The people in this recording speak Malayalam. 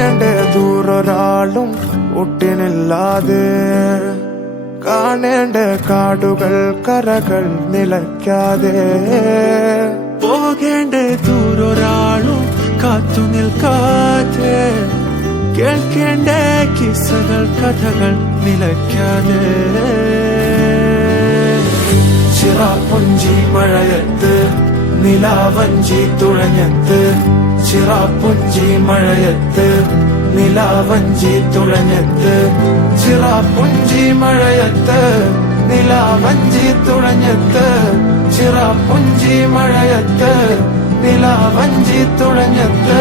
കാണേണ്ട ദൂരൊരാളും ഒട്ടിനില്ലാതെ കാണേണ്ട കാടുകൾ കരകൾ നിലയ്ക്കാതെ പോകേണ്ട ദൂരൊരാളും കാത്തു നിൽക്കാതെ കേൾക്കേണ്ട കിസ്സകൾ കഥകൾ നിലയ്ക്കാതെ ചിറാപ്പുഞ്ചി മഴയത്ത് നിലാവഞ്ചി തുഴഞ്ഞത്ത് ചിറാപ്പുഞ്ചി മഴയത്ത് നിലാവഞ്ചി തുഴഞ്ഞത്ത് ചിറാപ്പുഞ്ചി മഴയത്ത് നിലാവഞ്ചി തുഴഞ്ഞത്ത് ചിറാപ്പുഞ്ചി മഴയത്ത് നിലാവഞ്ചി തുഴഞ്ഞത്ത്